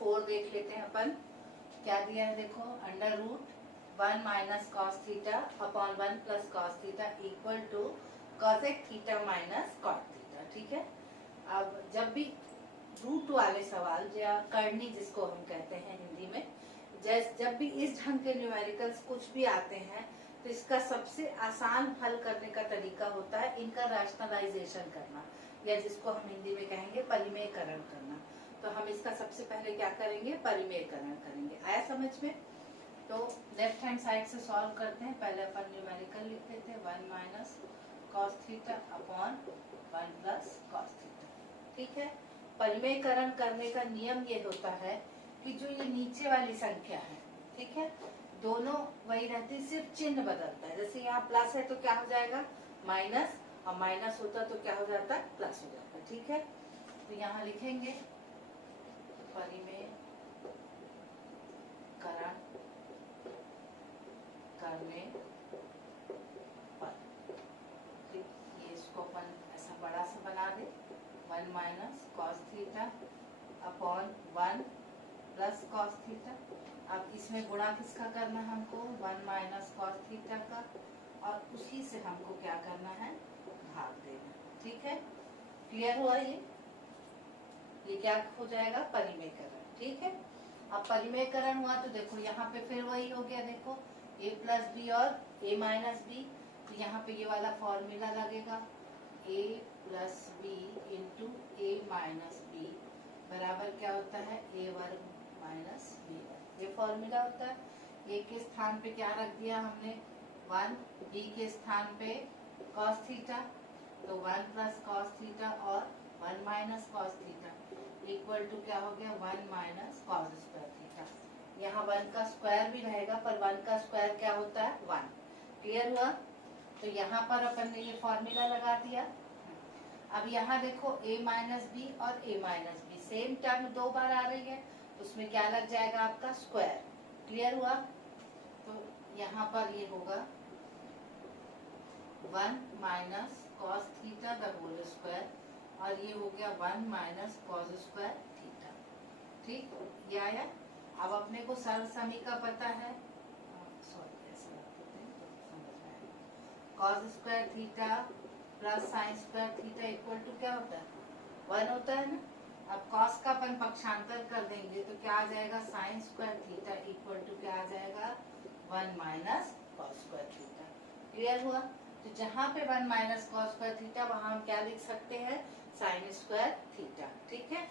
4 देख लेते हैं अपन। क्या दिया है देखो, under root 1 minus cos theta upon 1 plus cos theta equal to cosec theta minus cot theta. ठीक है, अब जब भी रूट वाले सवाल या करनी जिसको हम कहते हैं हिंदी में, जब भी इस ढंग के न्यूमेरिकल्स कुछ भी आते हैं तो इसका सबसे आसान हल करने का तरीका होता है इनका रैशनलाइजेशन करना, या जिसको हम हिंदी में कहेंगे परिमेयकरण करना। तो हम इसका सबसे पहले क्या करेंगे, परिमेयकरण करेंगे। आया समझ में? तो लेफ्ट हैंड साइड से सॉल्व करते हैं। पहले अपन न्यूमेरिकल लिख लेते हैं 1 minus cos theta upon 1 plus cos theta. ठीक है, परिमेयकरण करने का नियम ये होता है कि जो ये नीचे वाली संख्या है, ठीक है, दोनों वही रहती, सिर्फ चिन्ह बदलता है। जैसे यहाँ प्लस है तो क्या हो जाएगा माइनस, और माइनस होता तो क्या हो जाता है प्लस हो जाता। ठीक है, तो यहाँ लिखेंगे परिमेयकरण करने पर, ठीक, ये इसको अपन ऐसा बड़ा सा बना दे, 1 minus cos theta upon 1 plus cos theta. अब इसमें गुणा किसका करना है हमको, 1 माइनस कॉस थीटा का, और उसी से हमको क्या करना है, भाग देना। ठीक है, क्लियर हुआ? ये क्या हो जाएगा, परिमेयकरण। ठीक है, अब परिमेयकरण हुआ तो देखो यहाँ पे फिर वही हो गया, देखो a प्लस बी और a माइनस बी, तो यहाँ पे ये वाला फॉर्मूला लगेगा, a plus b into a minus b बराबर क्या होता है, a वर्ग माइनस बी वर्ग। ये फॉर्मूला होता है। a के स्थान पे क्या रख दिया हमने 1, b के स्थान पे cos थीटा, तो 1 प्लस कॉस थीटा और 1 minus cos theta equal to क्या हो गया, 1 माइनस कॉस स्क्वायर थीटा। यहाँ 1 का स्क्वायर भी रहेगा, पर 1 का स्क्वायर क्या होता है 1। क्लियर हुआ? तो यहाँ पर अपन ने ये फॉर्मूला लगा दिया। अब यहाँ देखो a माइनस बी और a minus B same term 2 बार आ रही है, उसमें क्या लग जाएगा आपका स्क्वायर। क्लियर हुआ? तो यहाँ पर ये होगा 1 minus cos theta the whole square, और ये हो गया 1 माइनस कॉस स्क्वायर थीटा। ठीक, ये आया। अब अपने को सरल समीकरण का पता है, सॉरी ऐसे समझ में आएगा, cos square theta plus sine square theta equal to क्या होता है 1 होता है ना। अब कॉस का अपन पक्षांतर कर देंगे तो क्या आ जाएगा, sine square theta equal to क्या आ जाएगा 1 minus cos square theta. Clear हुआ? तो जहाँ पे 1 माइनस कॉस स्क्वायर थीटा वहां हम क्या लिख सकते हैं, साइन स्क्वायर थीटा। ठीक है,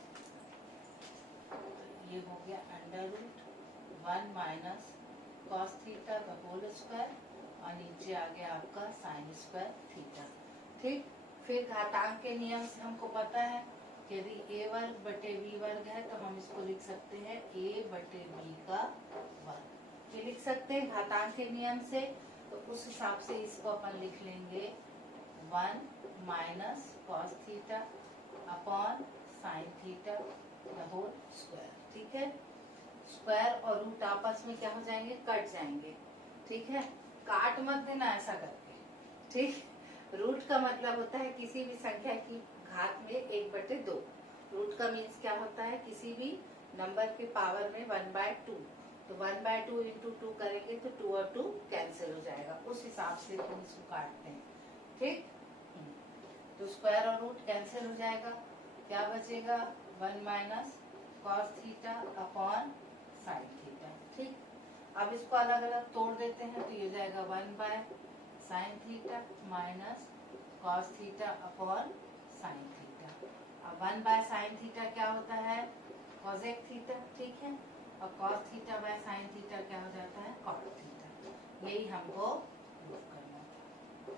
तो ये हो गया under root 1 minus cos theta का होल स्क्वायर, और नीचे आ गया आपका साइन स्क्वायर थीटा। ठीक, फिर घातांक के नियम से हमको पता है यदि a वर्ग बटे b वर्ग है तो हम इसको लिख सकते हैं a बटे b का वर्ग। ये लिख सकते हैं घातांक के नियम से, तो उस हिसाब से इसको अपन लिख लेंगे 1 minus cos theta upon sine theta the whole square. ठीक है, स्क्वायर और रूट आपस में क्या हो जाएंगे, कट जाएंगे। ठीक है, काट मत देना ऐसा करके। ठीक, रूट का मतलब होता है किसी भी संख्या की घात में 1/2। रूट का मीन्स क्या होता है, किसी भी नंबर के पावर में 1/2। तो 1/2 इंटू 2 करेंगे तो 2 और 2 कैंसिल हो जाएगा, उस हिसाब से हम इसको काटते हैं। ठीक, तो स्क्वायर और रूट कैंसिल हो जाएगा, क्या बचेगा 1 minus cos theta upon sine theta. ठीक, अब इसको अलग अलग तोड़ देते हैं तो ये जाएगा 1 by sine theta minus cos theta upon sine theta. अब 1 बाय साइन थीटा क्या होता है, कॉसेक थीटा। ठीक है, और cos theta by sine theta क्या हो जाता है, कॉट थीटा। यही हमको प्रूव करना था।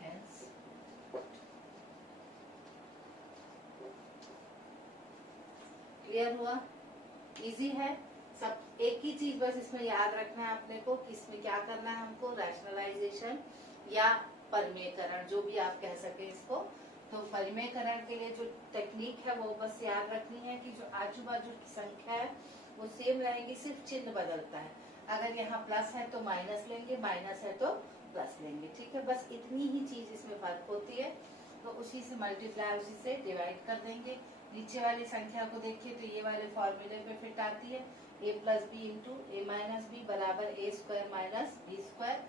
हेंस क्लियर हुआ? इजी है सब। एक ही चीज बस इसमें याद रखना है अपने को कि इसमें क्या करना है हमको, रैशनलाइजेशन या परिमेयकरण, जो भी आप कह सके इसको। तो परिमेयकरण के लिए जो टेक्निक है वो बस याद रखनी है कि जो आजू बाजू की संख्या है वो सेम रहेंगी, सिर्फ चिन्ह बदलता है। अगर यहाँ प्लस है तो माइनस लेंगे, माइनस है तो प्लस लेंगे। ठीक है, बस इतनी ही चीज इसमें फर्क होती है। तो उसी से मल्टीप्लाई, उसी से डिवाइड कर देंगे, नीचे वाली संख्या को देखिए तो ये वाले फॉर्मूले पे फिट आती है, a plus b into a minus b बराबर a square minus b square.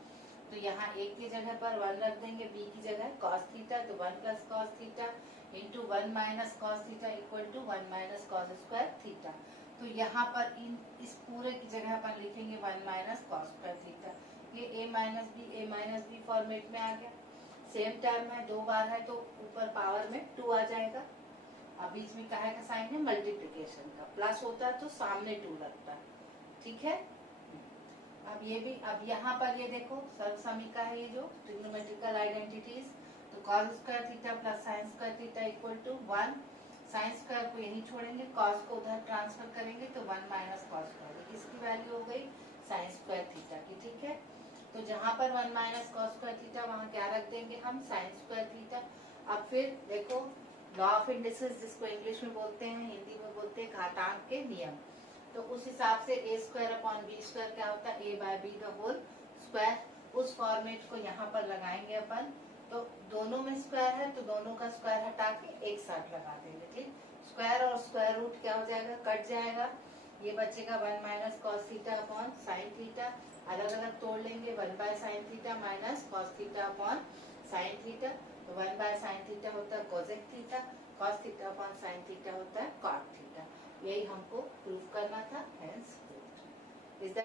तो यहाँ a की जगह पर 1 रख देंगे, b की जगह cos थीटा, तो 1 plus cos theta into 1 minus cos theta equal to 1 minus cos square theta. तो यहाँ पर इस पूरे की जगह अपन लिखेंगे 1 माइनस कॉस स्क्वायर थीटा। ये a माइनस बी फॉर्मेट में आ गया। सेम टाइम में 2 बार है तो ऊपर पावर में 2 आ जाएगा। अब बीच में काहे का साइन है, मल्टीप्लिकेशन का, प्लस होता है तो सामने 2 लगता है, ठीक है। अब ये भी, अब यहाँ पर ये देखो सर्व समीका है, ये जो ट्रिग्नोमेट्रिकल आइडेंटिटीज, तो cos square theta plus sine square theta equal to 1, sine square को यही छोड़ेंगे, cos को उधर ट्रांसफर करेंगे तो 1 माइनस कॉस स्क्वायर, किसकी वैल्यू हो गई, साइन स्क्वायर थीटा की, ठीक है। तो जहाँ पर 1 माइनस कॉस स्क्वायर थीटा वहाँ क्या रख देंगे हम, साइन स्क्वायर थीटा। अब फिर देखो लॉ ऑफ इंडिसेस, जिसको इंग्लिश में बोलते हैं, हिंदी में बोलते हैं घातांक के नियम, तो उस हिसाब से A square upon B square क्या होता है, A by B the whole square. उस फॉर्मेट को यहाँ पर लगाएंगे अपन, तो दोनों में स्क्वायर है तो दोनों का स्क्वायर हटा के एक साथ लगा देंगे, ठीक। स्क्वायर और स्क्वायर रूट क्या हो जाएगा, कट जाएगा, ये बचेगा 1 minus cos theta upon sine theta, अलग अलग तोड़ लेंगे, 1 by sine theta minus cos theta upon sine theta, तो 1 बाय साइन थीटा होता है cosec theta, cos theta upon sine theta होता है कॉट थीटा। यही हमको प्रूफ करना था, हेंस